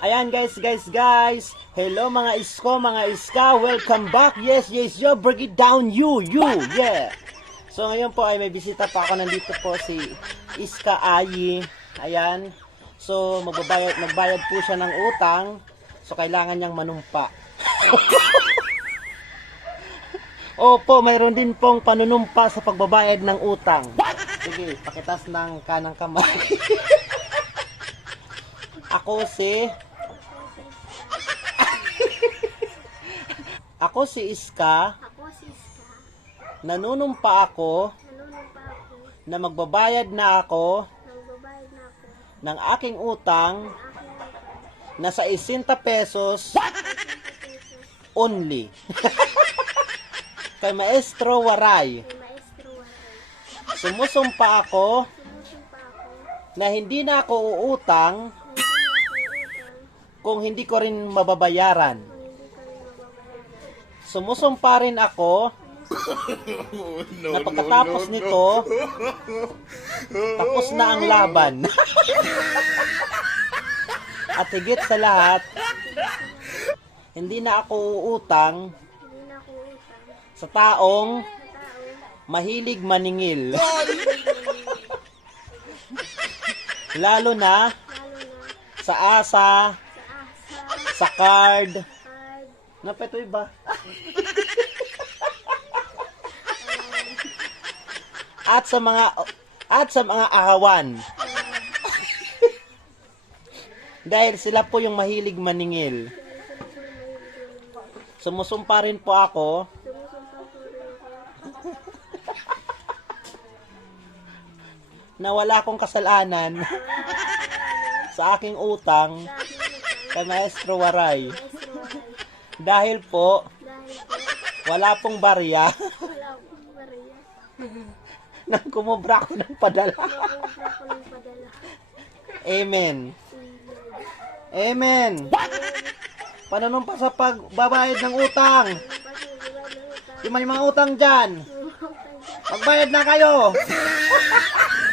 Ayan guys. Hello mga isko, mga iska. Welcome back. Yes, yo. Break it down you. Yeah. So ngayon po ay may bisita pa ako. Nandito po si Iska Ayi. Ayan. So magbayad po siya ng utang. So kailangan niyang manumpa. Opo, mayroon din pong panunumpa sa pagbabayad ng utang. Sige, pakitas ng kanang kamay. Ako si Iska. Nanunumpa ako na magbabayad na ako ng aking utang na sa 60 pesos only. Kay Maestro Waray. Sumusumpa ako na hindi na ako uutang kung hindi ko rin mababayaran. Sumusumpa rin ako na pagkatapos nito, tapos na ang laban. At higit sa lahat, hindi na ako uutang sa taong mahilig maningil. Lalo na sa asa, sa card. Napetoy ba? At sa mga ahawan. Dahil sila po yung mahilig maningil. Sumusumpa rin po ako na wala akong kasalanan sa aking utang kay Maestro Waray. Dahil po wala pong barya nang kumubra ko ng padala. Amen. Panunumpa sa pagbabayad ng utang. Yung may mga utang dyan, magbayad na kayo.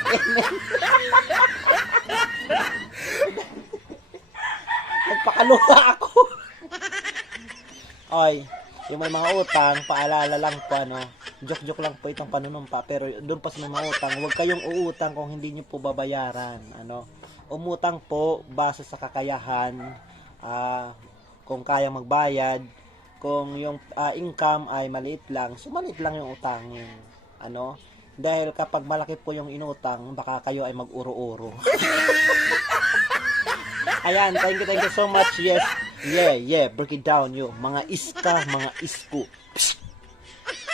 Amen. Nagpakaluha ako. Oy, yung may mga utang, paalala lang po, joke lang po itong panunumpa, pero doon pa sa may mga utang, huwag kayong uutang kung hindi nyo po babayaran. Umutang po base sa kakayahan, kung kaya magbayad, kung yung income ay maliit lang, so maliit lang yung utangin. Dahil kapag malaki po yung inutang, baka kayo ay mag-uro-uro. Ayan, thank you so much. Yes, yeah, break it down you. Mga iska, mga isku. Psst.